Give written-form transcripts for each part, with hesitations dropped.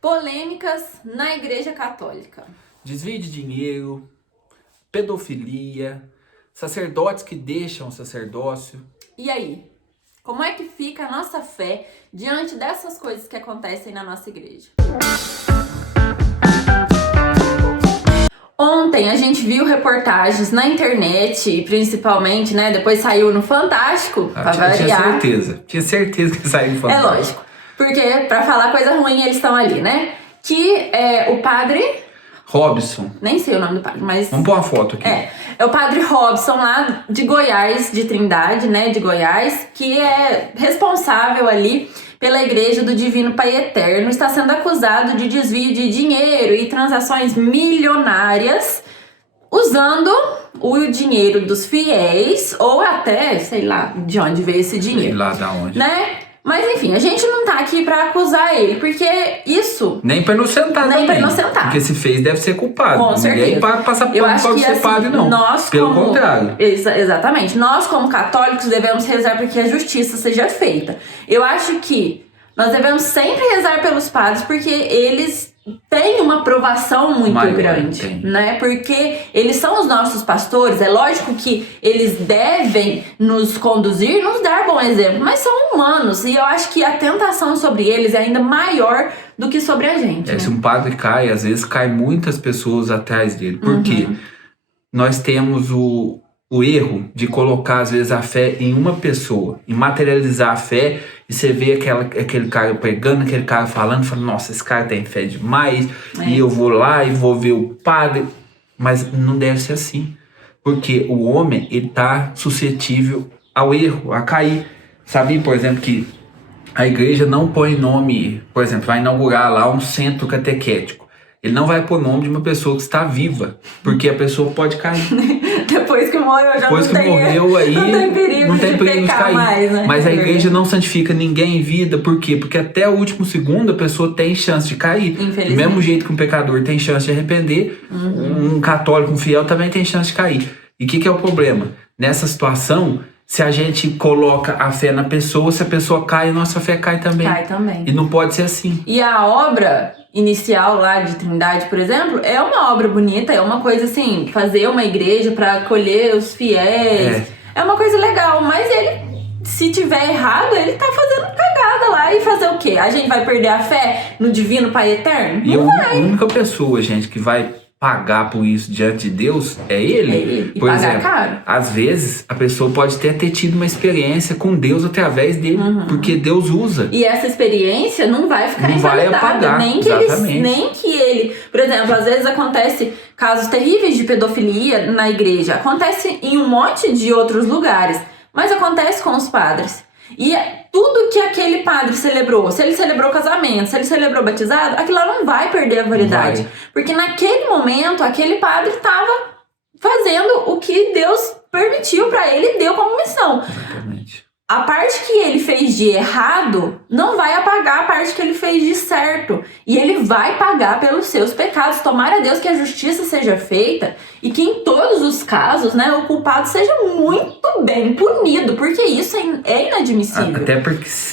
Polêmicas na Igreja Católica. Desvio de dinheiro, pedofilia, sacerdotes que deixam o sacerdócio. E aí? Como é que fica a nossa fé diante dessas coisas que acontecem na nossa igreja? Ontem a gente viu reportagens na internet, principalmente, né? Depois saiu no Fantástico, pra variar. Tinha certeza que saiu no Fantástico. É lógico, porque pra falar coisa ruim eles estão ali, né? Que é o padre... Robson. Nem sei o nome do padre, mas... Vamos pôr uma foto aqui. É o padre Robson lá de Goiás, de Trindade, né? De Goiás, que é responsável ali pela Igreja do Divino Pai Eterno, está sendo acusado de desvio de dinheiro e transações milionárias usando o dinheiro dos fiéis ou até, sei lá, de onde veio esse dinheiro. Sei lá da onde. Né? Mas enfim, a gente não tá aqui pra acusar ele, porque isso... Nem pra inocentar também. Nem pra inocentar. Porque se fez, deve ser culpado. Com certeza. Ninguém passa pano pra ser assim, padre, não. Pelo contrário. Exatamente. Nós, como católicos, devemos rezar para que a justiça seja feita. Eu acho que nós devemos sempre rezar pelos padres, porque eles têm uma aprovação muito grande, né? Porque eles são os nossos pastores. É lógico que eles devem nos conduzir, nos dar bom exemplo, mas são humanos. E eu acho que a tentação sobre eles é ainda maior do que sobre a gente. Se um padre cai, às vezes cai muitas pessoas atrás dele. Por quê? Nós temos o erro de colocar, às vezes, a fé em uma pessoa, em materializar a fé, e você vê aquele cara pregando, aquele cara falando, nossa, esse cara tem fé demais, e eu vou lá e vou ver o padre. Mas não deve ser assim, porque o homem, ele tá suscetível ao erro, a cair. Sabia, por exemplo, que a igreja não põe nome, por exemplo, vai inaugurar lá um centro catequético. Ele não vai pôr nome de uma pessoa que está viva, porque a pessoa pode cair. Depois que morreu, já Depois que morreu, aí não tem perigo de cair. Mais, né? Mas a igreja não santifica ninguém em vida, por quê? Porque até o último segundo a pessoa tem chance de cair. Do mesmo jeito que um pecador tem chance de arrepender, um católico, um fiel também tem chance de cair. E o que é o problema? Nessa situação, se a gente coloca a fé na pessoa, se a pessoa cai, a nossa fé cai também. Cai também. E não pode ser assim. E a obra inicial lá de Trindade, por exemplo, é uma obra bonita, é uma coisa assim, fazer uma igreja para acolher os fiéis. É uma coisa legal, mas ele, se tiver errado, ele tá fazendo cagada lá. E fazer o quê? A gente vai perder a fé no Divino Pai Eterno? E a única pessoa, gente, que vai pagar por isso diante de Deus é ele. E por pagar exemplo, caro. Às vezes a pessoa pode ter tido uma experiência com Deus através dele, porque Deus usa. E essa experiência não vai ficar invalidada, vai apagar, nem que ele, por exemplo, às vezes acontece casos terríveis de pedofilia na igreja, acontece em um monte de outros lugares, mas acontece com os padres. E tudo que aquele padre celebrou, se ele celebrou casamento, se ele celebrou batizado, aquilo lá não vai perder a validade. Porque naquele momento, aquele padre estava fazendo o que Deus permitiu para ele e deu como missão. Exatamente. A parte que ele fez de errado não vai apagar a parte que ele fez de certo. E ele vai pagar pelos seus pecados. Tomara a Deus que a justiça seja feita e que em todos os casos, né, o culpado seja muito bem punido, porque isso é inadmissível.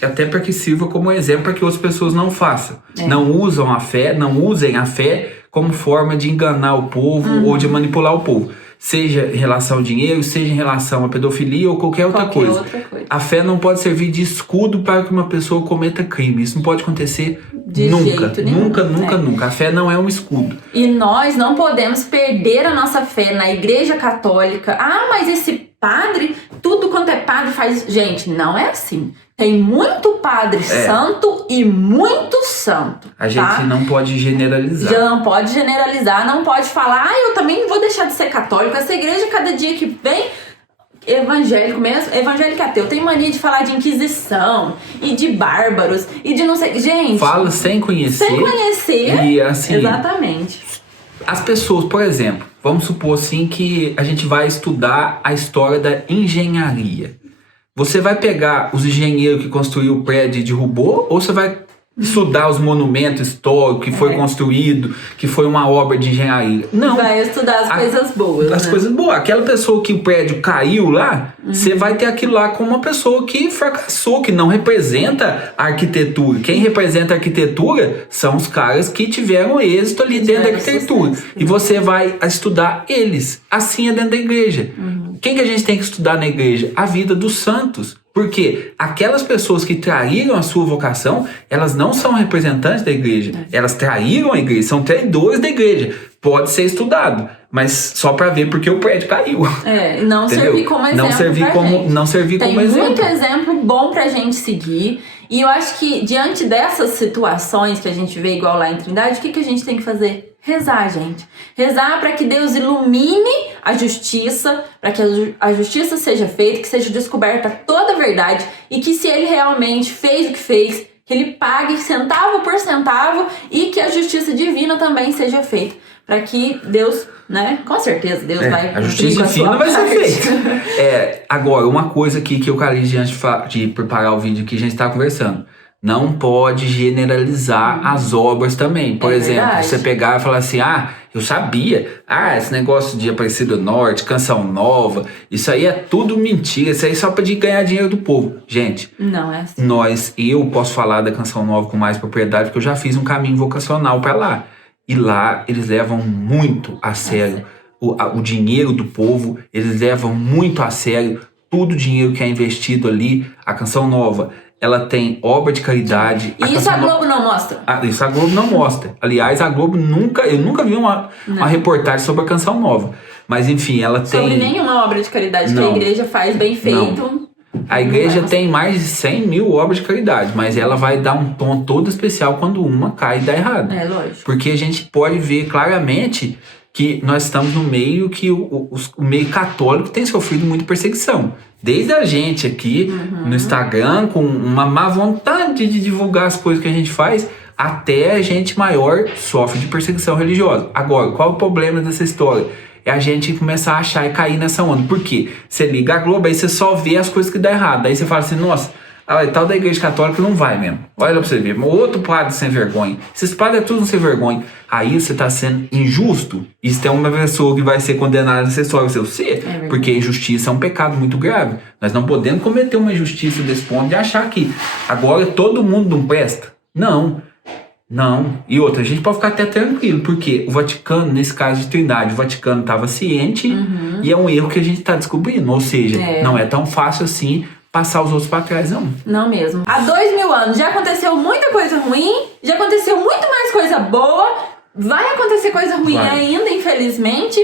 Até porque sirva como exemplo para que outras pessoas não façam. Não usem a fé como forma de enganar o povo ou de manipular o povo. Seja em relação ao dinheiro, seja em relação à pedofilia ou qualquer outra coisa. A fé não pode servir de escudo para que uma pessoa cometa crime. Isso não pode acontecer nunca. A fé não é um escudo. E nós não podemos perder a nossa fé na Igreja Católica. Ah, mas esse padre, tudo quanto é padre faz... Gente, não é assim. Tem muito padre santo e muito santo. A gente não pode generalizar. Já não pode generalizar, não pode falar, eu também vou deixar de ser católico. Essa igreja, cada dia que vem, evangélico mesmo, evangélico ateu, tem mania de falar de inquisição e de bárbaros e de não sei... Gente... Fala sem conhecer. E assim... Exatamente. As pessoas, por exemplo, vamos supor assim que a gente vai estudar a história da engenharia. Você vai pegar os engenheiros que construíram o prédio e derrubou, ou você vai estudar os monumentos históricos, que foi construído, que foi uma obra de engenharia. Não. Vai estudar as coisas boas. As coisas boas. Aquela pessoa que o prédio caiu lá, você vai ter aquilo lá como uma pessoa que fracassou, que não representa a arquitetura. Quem representa a arquitetura são os caras que tiveram êxito ali dentro da arquitetura. E você vai estudar eles. Assim é dentro da igreja. Quem que a gente tem que estudar na igreja? A vida dos santos. Porque aquelas pessoas que traíram a sua vocação, elas não são representantes da igreja. Elas traíram a igreja, são traidores da igreja. Pode ser estudado, mas só para ver porque o prédio caiu. Não servir como exemplo. Não servir como exemplo. Tem muito exemplo bom pra gente seguir. E eu acho que diante dessas situações que a gente vê igual lá em Trindade, o que a gente tem que fazer? Rezar, gente. Rezar para que Deus ilumine a justiça, para que a justiça seja feita, que seja descoberta toda a verdade e que se ele realmente fez o que fez, que ele pague centavo por centavo e que a justiça divina também seja feita. Para que Deus, né? Com certeza, Deus vai a justiça divina vai ser feita. Agora, uma coisa aqui que eu quero diante de preparar o vídeo que a gente está conversando. Não pode generalizar as obras também. Por exemplo, verdade. Você pegar e falar assim, eu sabia, esse negócio de Aparecida do Norte, Canção Nova, isso aí é tudo mentira, isso aí é só para ganhar dinheiro do povo. Gente, não é assim. Eu posso falar da Canção Nova com mais propriedade, porque eu já fiz um caminho vocacional para lá. E lá eles levam muito a sério o dinheiro do povo, eles levam muito a sério todo o dinheiro que é investido ali. A Canção Nova, ela tem obra de caridade. E isso a Globo não mostra? Isso a Globo não mostra. Aliás, a Globo eu nunca vi uma reportagem sobre a Canção Nova. Mas enfim, ela tem... Sobre nenhuma obra de caridade que a igreja faz bem feito. Não. A igreja tem mais de 100 mil obras de caridade, mas ela vai dar um tom todo especial quando uma cai e dá errado. Lógico. Porque a gente pode ver claramente que nós estamos no meio que o meio católico tem sofrido muita perseguição. Desde a gente aqui no Instagram, com uma má vontade de divulgar as coisas que a gente faz, até a gente maior sofre de perseguição religiosa. Agora, qual o problema dessa história? É a gente começar a achar e cair nessa onda. Por quê? Você liga a Globo, aí você só vê as coisas que dá errado. Aí você fala assim, nossa, tal da igreja católica não vai mesmo. Olha lá pra você ver. Outro padre sem vergonha. Esses padres é tudo sem vergonha. Aí você tá sendo injusto. Isso tem uma pessoa que vai ser condenada nessa história. Porque injustiça é um pecado muito grave. Nós não podemos cometer uma injustiça desse ponto de achar que agora todo mundo não presta. Não. E outra, a gente pode ficar até tranquilo, porque o Vaticano, nesse caso de Trindade, o Vaticano estava ciente e é um erro que a gente está descobrindo. Ou seja, não é tão fácil assim passar os outros para trás, não. Não mesmo. Há 2000 anos já aconteceu muita coisa ruim, já aconteceu muito mais coisa boa, vai acontecer coisa ruim ainda, infelizmente,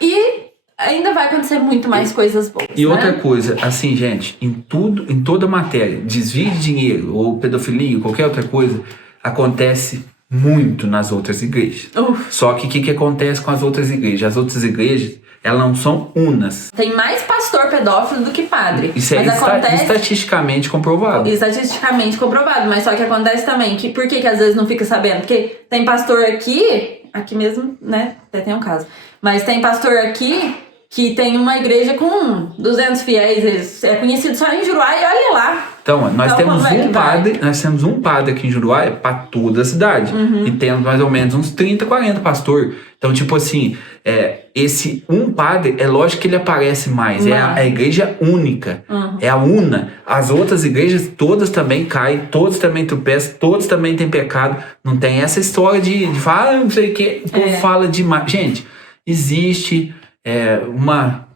e ainda vai acontecer muito mais coisas boas. E outra coisa, assim, gente, em toda matéria, desvio de dinheiro ou pedofilia, qualquer outra coisa, acontece muito nas outras igrejas. Só que o que acontece com as outras igrejas? As outras igrejas, elas não são unas. Tem mais pastor pedófilo do que padre. Isso é estatisticamente comprovado. Mas só que acontece também, que por que às vezes não fica sabendo? Porque tem pastor aqui mesmo, né, até tem um caso, mas tem pastor aqui que tem uma igreja com 200 fiéis, é conhecido só em Juruá e olha lá. Então, nós temos um padre aqui em Juruá para toda a cidade. E temos mais ou menos uns 30, 40 pastores. Então, tipo assim, esse um padre, é lógico que ele aparece mais. É a igreja única. É a una. As outras igrejas, todas também caem, todos também tropeçam, todos também têm pecado. Não tem essa história de falar, não sei o que, o povo fala demais. Gente, existe uma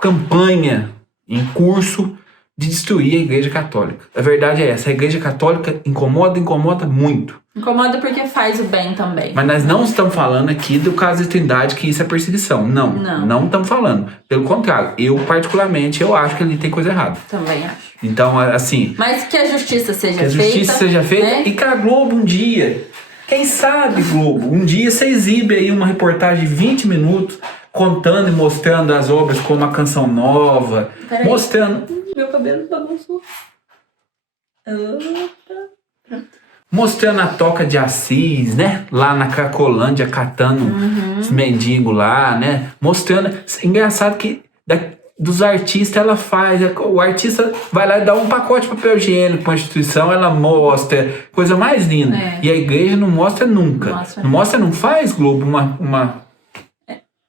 campanha em curso de destruir a igreja católica. A verdade é essa, a igreja católica incomoda muito. Incomoda porque faz o bem também. Mas nós não estamos falando aqui do caso de Trindade, que isso é perseguição. Não estamos falando. Pelo contrário, eu particularmente, eu acho que ali tem coisa errada. Também acho. Então, assim... Mas que a justiça seja feita. Que a justiça seja feita, né? E que a Globo um dia... Quem sabe, Globo, um dia você exibe aí uma reportagem de 20 minutos contando e mostrando as obras como a Canção Nova, mostrando... Meu cabelo bagunçou. Mostrando a Toca de Assis, né? Lá na Cracolândia, catando os mendigos lá, né? Mostrando... Engraçado que dos artistas, ela faz. O artista vai lá e dá um pacote de papel higiênico para a instituição, ela mostra, coisa mais linda. E a igreja não mostra nunca. Não faz, Globo, uma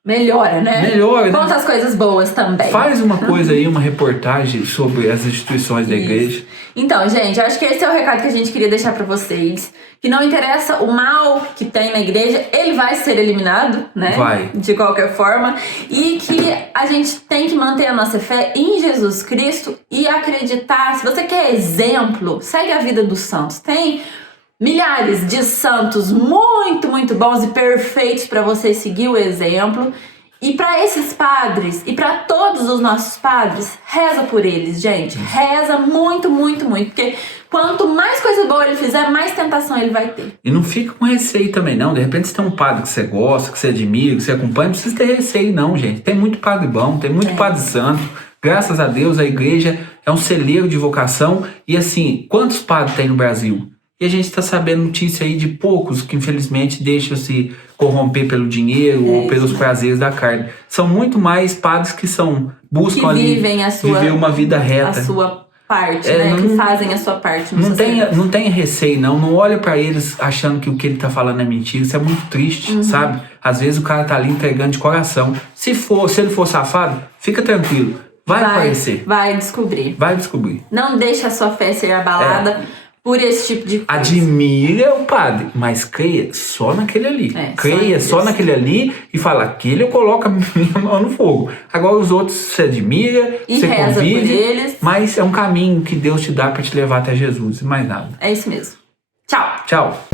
melhora, né? Melhora, né? Conta as coisas boas também. Faz uma coisa aí, uma reportagem sobre as instituições da igreja. Então, gente, eu acho que esse é o recado que a gente queria deixar pra vocês. Que não interessa o mal que tem na igreja, ele vai ser eliminado, né? Vai. De qualquer forma. E que a gente tem que manter a nossa fé em Jesus Cristo e acreditar. Se você quer exemplo, segue a vida dos santos. Tem milhares de santos muito, muito bons e perfeitos para você seguir o exemplo. E para esses padres e para todos os nossos padres, reza por eles, gente. Reza muito, muito, muito. Porque quanto mais coisa boa ele fizer, mais tentação ele vai ter. E não fica com receio também, não. De repente você tem um padre que você gosta, que você admira, que você acompanha. Não precisa ter receio, não, gente. Tem muito padre bom, tem muito padre santo. Graças a Deus, a igreja é um celeiro de vocação. E assim, quantos padres tem no Brasil? E a gente está sabendo notícia aí de poucos que infelizmente deixam se corromper pelo dinheiro ou pelos prazeres da carne. São muito mais padres que buscam que ali viver uma vida reta. A sua parte, né? Que fazem a sua parte. Não tenha receio, não. Não olha para eles achando que o que ele tá falando é mentira. Isso é muito triste, sabe? Às vezes o cara tá ali entregando de coração. Se ele for safado, fica tranquilo. Vai aparecer. Vai descobrir. Vai descobrir. Não deixa a sua fé ser abalada por esse tipo de coisa. Admira o padre, mas creia só naquele ali. Creia só naquele ali e fala, aquele eu coloco a minha mão no fogo. Agora os outros você admira, e você reza convive, por eles. Mas é um caminho que Deus te dá para te levar até Jesus, e mais nada. É isso mesmo. Tchau. Tchau.